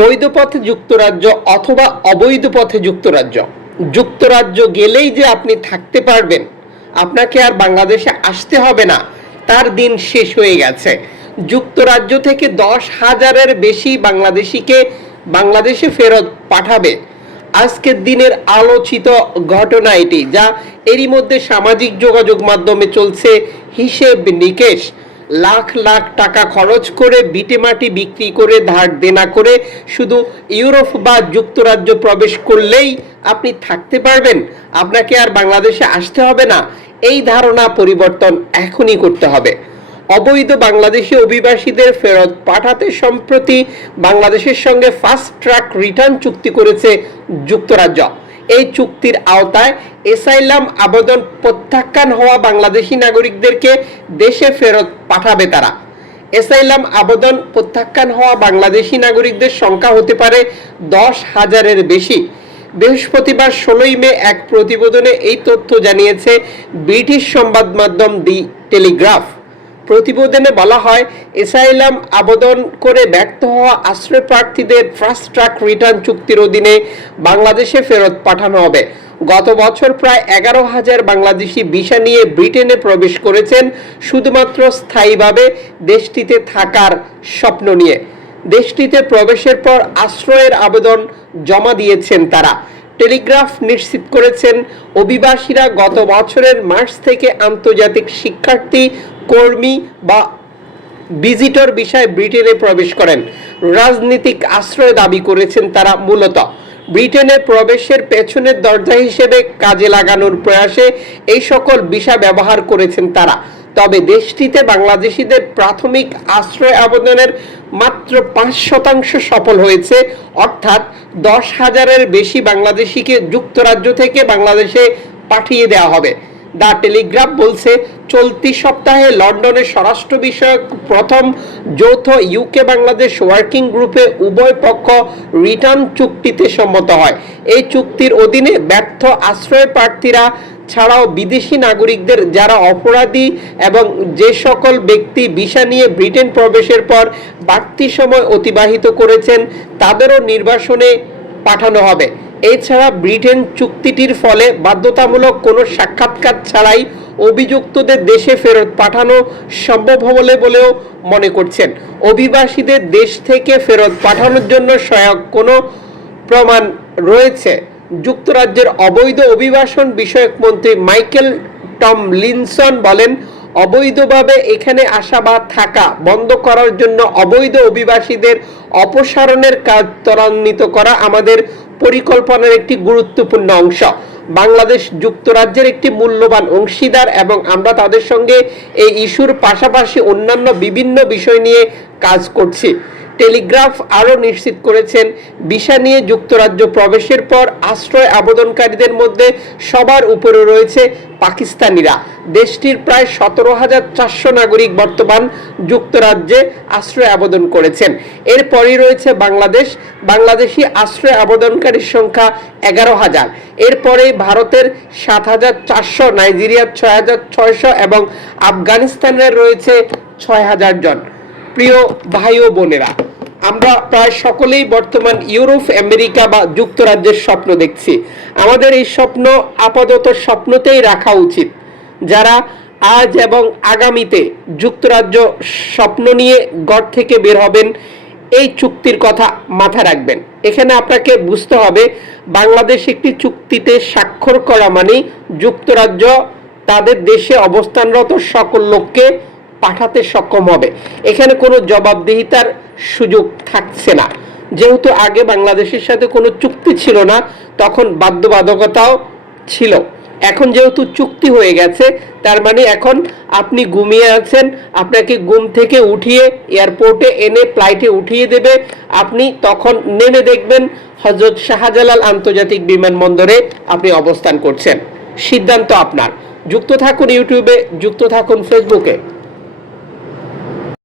বৈধ পথে যুক্তরাজ্য অথবা অবৈধ পথে যুক্তরাজ্য। যুক্তরাজ্য গেলেই যে আপনি থাকতে পারবেন, আপনাকে আর বাংলাদেশে আসতে হবে না। তার দিন শেষ হয়ে গেছে। যুক্তরাজ্য থেকে দশ হাজারের বেশি বাংলাদেশিকে বাংলাদেশে ফেরত পাঠাবে। আজকের দিনের আলোচিত ঘটনা এটি, যা এরই মধ্যে সামাজিক যোগাযোগ মাধ্যমে চলছে হিসেব নিকেশ। লাখ লাখ টাকা খরচ করে বিটেমাটি বিক্রি করে ধার দেনা করে শুধু ইউরোপ বা যুক্তরাজ্য প্রবেশ করলেই আপনি থাকতে পারবেন। আপনাকে আর বাংলাদেশে আসতে হবে না। এই ধারণা পরিবর্তন এখনই করতে হবে। অবৈধ বাংলাদেশি অভিবাসীদের ফেরত পাঠাতে সম্প্রতি বাংলাদেশের সঙ্গে ফাস্ট ট্র্যাক রিটার্ন চুক্তি করেছে যুক্তরাজ্য। এই চুক্তির আওতায় এসাইলাম আবেদন প্রত্যাখ্যান হওয়া বাংলাদেশি নাগরিকদেরকে দেশে ফেরত পাঠাবে তারা। এসাইলাম আবেদন প্রত্যাখ্যান হওয়া বাংলাদেশি নাগরিকদের সংখ্যা হতে পারে দশ হাজারের বেশি। বৃহস্পতিবার ষোলোই মে এক প্রতিবেদনে এই তথ্য জানিয়েছে ব্রিটিশ সংবাদ মাধ্যম দি টেলিগ্রাফ। প্রতিবেদনে বলা হয়, এসাইলাম আবেদন করে ব্যর্থ হওয়া আশ্রয় প্রার্থীদের ফাস্ট ট্র্যাক রিটার্ন চুক্তির অধীনে বাংলাদেশে ফেরত পাঠানো হবে। গত বছর প্রায় এগারো হাজার বাংলাদেশি ভিসা নিয়ে ব্রিটেনে প্রবেশ করেছেন শুধুমাত্র স্থায়ীভাবে দেশটিতে থাকার স্বপ্ন নিয়ে। দেশটিতে প্রবেশের পর আশ্রয়ের আবেদন জমা দিয়েছেন তারা। টেলিগ্রাফ নিশ্চিত করেছেন, অভিবাসীরা গত বছরের মার্চ থেকে আন্তর্জাতিক শিক্ষার্থী কর্মী বা ভিজিটর বিষয়ে ব্রিটেনে প্রবেশ করেন। রাজনৈতিক আশ্রয় দাবি করেছেন তারা মূলত। ব্রিটেনে প্রবেশের পেছনের দরজা হিসেবে কাজে লাগানোর প্রয়াসে এই সকল ভিসা ব্যবহার করেছেন তারা। তবে দেশটিতে বাংলাদেশিদের প্রাথমিক আশ্রয় আবেদনের মাত্র পাঁচ শতাংশ সফল হয়েছে, অর্থাৎ দশ হাজারের বেশি বাংলাদেশিকে যুক্তরাজ্য থেকে বাংলাদেশে পাঠিয়ে দেওয়া হবে। দ্য টেলিগ্রাফ বলছে, চলতি সপ্তাহে লন্ডনের স্বরাষ্ট্র বিষয়ক প্রথম যৌথ ইউকে বাংলাদেশ ওয়ার্কিং গ্রুপে উভয় পক্ষ রিটার্ন চুক্তিতে সম্মত হয়। এই চুক্তির অধীনে ব্যর্থ আশ্রয় প্রার্থীরা ছাড়াও বিদেশি নাগরিকদের যারা অপরাধী এবং যে সকল ব্যক্তি ভিসা নিয়ে ব্রিটেন প্রবেশের পর বাড়তি সময় অতিবাহিত করেছেন, তাদেরও নির্বাসনে পাঠানো হবে। এছাড়া ব্রিটেন চুক্তিটির ফলে বাধ্যতামূলক কোনো সাক্ষাৎকার ছাড়াই অভিযুক্তদের দেশে ফেরত পাঠানো সম্ভব হবে বলেও মনে করছেন। অভিবাসীদের দেশ থেকে ফেরত পাঠানোর জন্য সহায়ক কোনো প্রমাণ রয়েছে। যুক্তরাজ্যের অবৈধ অভিবাসন বিষয়ক মন্ত্রী মাইকেল টম লিনসন বলেন, অবৈধভাবে এখানে আসা বা থাকা বন্ধ করার জন্য অবৈধ অভিবাসীদের অপসারণের কাজ ত্বরান্বিত করা আমাদের পরিকল্পনার একটি গুরুত্বপূর্ণ অংশ। বাংলাদেশ যুক্তরাজ্যের একটি মূল্যবান অংশীদার এবং আমরা তাদের সঙ্গে এই ইস্যুর পাশাপাশি অন্যান্য বিভিন্ন বিষয় নিয়ে কাজ করছি। টেলিগ্রাফ আরও নিশ্চিত করেছেন, ভিসা নিয়ে যুক্তরাজ্য প্রবেশের পর আশ্রয় আবেদনকারীদের মধ্যে সবার উপরে রয়েছে পাকিস্তানিরা। দেশটির প্রায় সতেরো হাজার চারশো নাগরিক বর্তমান যুক্তরাজ্যে আশ্রয় আবেদন করেছেন। এরপরই রয়েছে বাংলাদেশ। বাংলাদেশি আশ্রয় আবেদনকারীর সংখ্যা এগারো হাজার। এরপরে ভারতের সাত হাজার চারশো, নাইজেরিয়ার ছয় হাজার ছয়শো এবং আফগানিস্তানের রয়েছে ছয় হাজার জন। প্রিয় ভাই ও বোনেরা আমরা প্রায় সকলেই বর্তমান ইউরোপ, আমেরিকা বা যুক্তরাজ্যের স্বপ্ন দেখছি। আমাদের এই স্বপ্ন আপাতত স্বপ্নতেই রাখা উচিত। যারা আজ এবং আগামীতে যুক্তরাজ্য স্বপ্ন নিয়ে গড় থেকে বের হবেন, এই চুক্তির কথা মাথা রাখবেন। এখানে আপনাকে বুঝতে হবে, বাংলাদেশ একটি চুক্তিতে স্বাক্ষর করা মানে যুক্তরাজ্য তাদের দেশে অবস্থানরত সকল লোককে পাঠাতে সক্ষম হবে। এখানে কোনো জবাবদিহিতার সুযোগ থাকছে না। যেহেতু আগে বাংলাদেশের সাথে কোনো চুক্তি ছিল না, তখন বাধ্যবাধকতাও ছিল। এখন যেহেতু চুক্তি হয়ে গেছে, তার মানে এখন আপনি ঘুমিয়ে আছেন, আপনাকে ঘুম থেকে উঠিয়ে এয়ারপোর্টে এনে ফ্লাইটে উঠিয়ে দেবে। আপনি তখন নেমে দেখবেন হজরত শাহজালাল আন্তর্জাতিক বিমানবন্দরে আপনি অবস্থান করছেন। সিদ্ধান্ত আপনার। যুক্ত থাকুন ইউটিউবে, যুক্ত থাকুন ফেসবুকে।